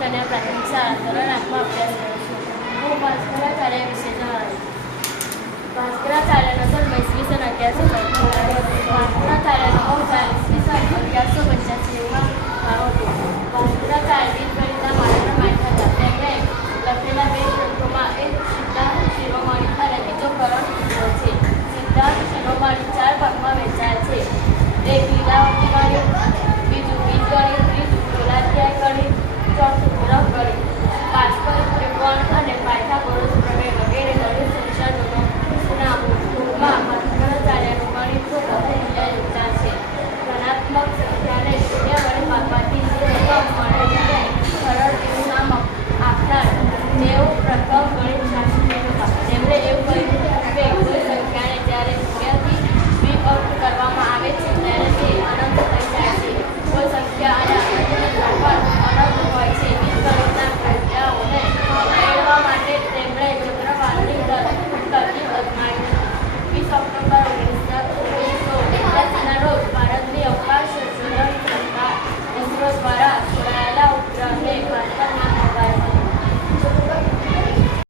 કન્યા પ્રાથમિક શાળા ધોરણ 8માં અભ્યાસ કરું છું. હું ભાસ્કરાચાર્ય વિશે જણાવીશ. ભાસ્કરાચાર્યનો જન્મ ઈસવીસન 1114. ભાસ્કરાચાર્યનો અવતાર ઈસવીસન 1185માં